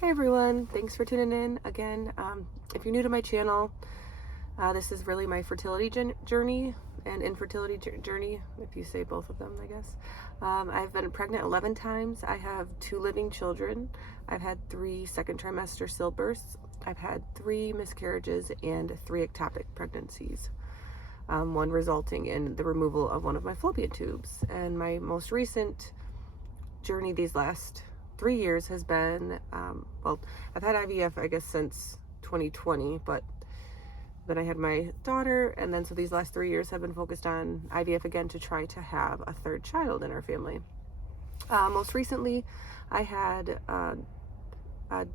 Hey everyone, thanks for tuning in again. If you're new to my channel, this is really my fertility journey and infertility journey, if you say both of them, I guess. I've been pregnant 11 times. I have 2 living children. I've had 3 second trimester stillbirths. I've had 3 miscarriages and 3 ectopic pregnancies, one resulting in the removal of one of my fallopian tubes. And my most recent journey these last 3 years has been, I've had IVF, I guess, since 2020, but then I had my daughter, and then so these last 3 years have been focused on IVF again to try to have a 3rd child in our family. Most recently, I had a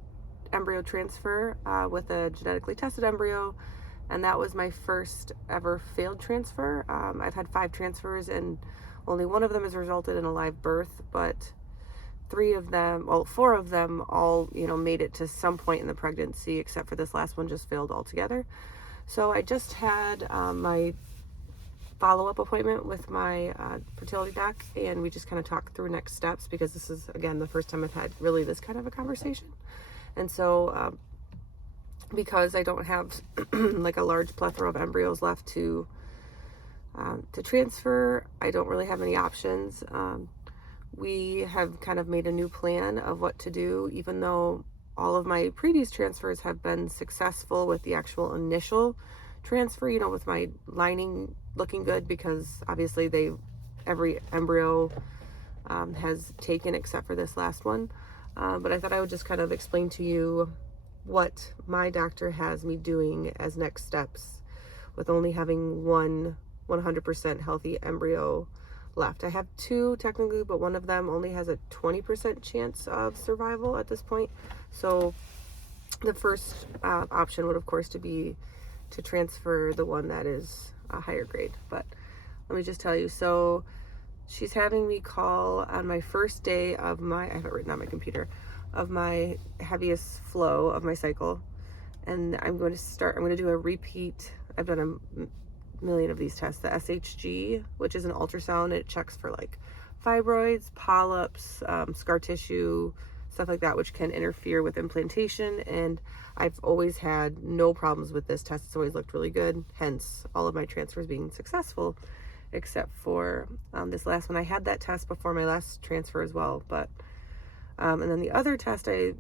embryo transfer with a genetically tested embryo, and that was my first ever failed transfer. I've had 5 transfers, and only one of them has resulted in a live birth, but 4 of them all, made it to some point in the pregnancy, except for this last one just failed altogether. So I just had my follow-up appointment with my fertility doc, and we just kind of talked through next steps, because this is, again, the first time I've had really this kind of a conversation. And so because I don't have like a large plethora of embryos left to transfer, I don't really have any options. We have kind of made a new plan of what to do, even though all of my previous transfers have been successful with the actual initial transfer, with my lining looking good, because obviously every embryo has taken except for this last one. But I thought I would just kind of explain to you what my doctor has me doing as next steps with only having one 100% healthy embryo left. I have 2 technically, but one of them only has a 20% chance of survival at this point. So the first option would, of course, be to transfer the one that is a higher grade. But let me just tell you, so she's having me call on my first day of I have it written on my computer, of my heaviest flow of my cycle. And I'm going to do a repeat. I've done a million of these tests, the SHG, which is an ultrasound. It checks for like fibroids, polyps, scar tissue, stuff like that, which can interfere with implantation. And I've always had no problems with this test. It's always looked really good, hence all of my transfers being successful, except for this last one. I had that test before my last transfer as well, but and then the other test I've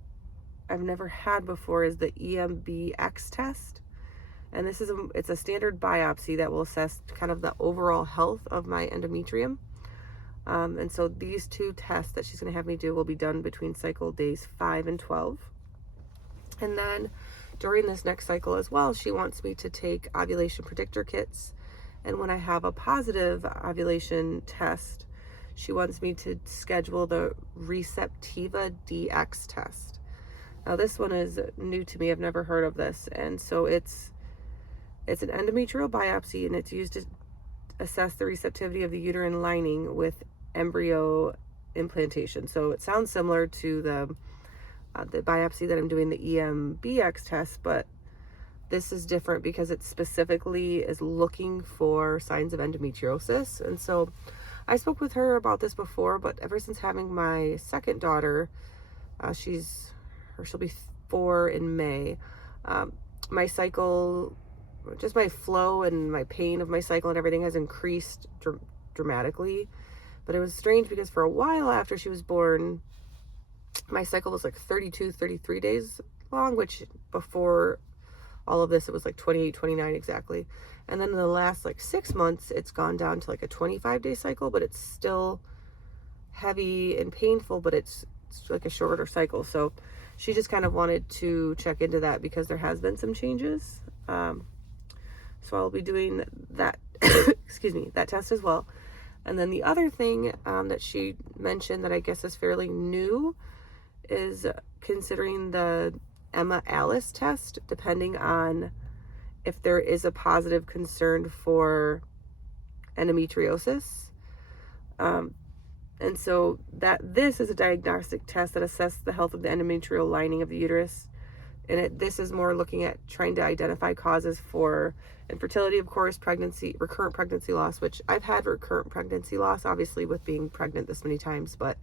never had before is the EMBX test. And this is it's a standard biopsy that will assess kind of the overall health of my endometrium. And so these 2 tests that she's going to have me do will be done between cycle days 5 and 12. And then during this next cycle as well, she wants me to take ovulation predictor kits. And when I have a positive ovulation test, she wants me to schedule the Receptiva DX test. Now this one is new to me. I've never heard of this. And so it's an endometrial biopsy, and it's used to assess the receptivity of the uterine lining with embryo implantation. So it sounds similar to the biopsy that I'm doing, the EMBX test, but this is different because it specifically is looking for signs of endometriosis. And so I spoke with her about this before, but ever since having my second daughter, she'll be 4 in May, my cycle, just my flow and my pain of my cycle and everything has increased dramatically. But it was strange because for a while after she was born, my cycle was like 33 days long, which before all of this, it was like 28, 29 exactly. And then in the last like 6 months, it's gone down to like a 25-day cycle, but it's still heavy and painful, but it's like a shorter cycle. So she just kind of wanted to check into that because there has been some changes. So I'll be doing that, that test as well. And then the other thing that she mentioned that I guess is fairly new is considering the Emma Alice test, depending on if there is a positive concern for endometriosis. And so this is a diagnostic test that assesses the health of the endometrial lining of the uterus. And this is more looking at trying to identify causes for infertility, of course, recurrent pregnancy loss, which I've had recurrent pregnancy loss, obviously, with being pregnant this many times, but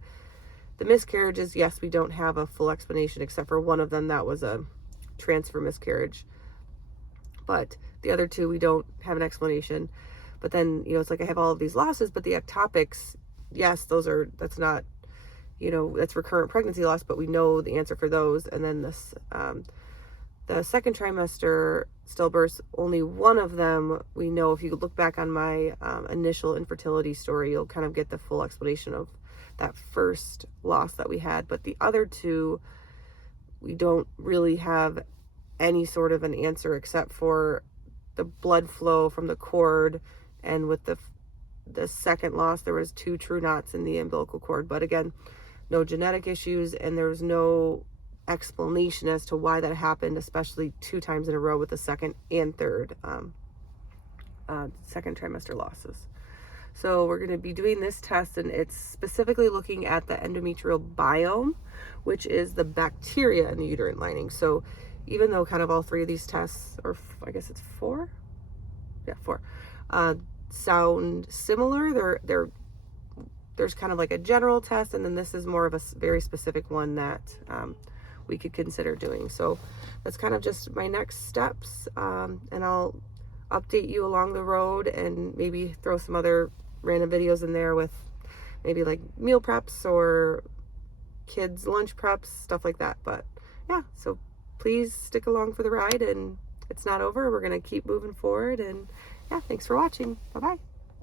The miscarriages, yes, we don't have a full explanation except for one of them that was a transfer miscarriage. But the other two, we don't have an explanation. But then, it's like I have all of these losses, but the ectopics, yes, that's not, that's recurrent pregnancy loss, but we know the answer for those. And then the second trimester stillbirths, only one of them, we know. If you look back on my initial infertility story, you'll kind of get the full explanation of that first loss that we had. But the other two, we don't really have any sort of an answer except for the blood flow from the cord. And with the second loss, there was 2 true knots in the umbilical cord. But again, no genetic issues, and there was no explanation as to why that happened, especially 2 times in a row with the second and third second trimester losses. So we're going to be doing this test, and it's specifically looking at the endometrial biome, which is the bacteria in the uterine lining. So even though kind of all 3 of these tests, or I guess it's 4, 4, sound similar, there's kind of like a general test, and then this is more of a very specific one that we could consider doing. So that's kind of just my next steps, and I'll update you along the road, and maybe throw some other random videos in there with maybe like meal preps or kids lunch preps, stuff like that. But yeah, so please stick along for the ride, and it's not over. We're going to keep moving forward, and yeah, thanks for watching. Bye-bye.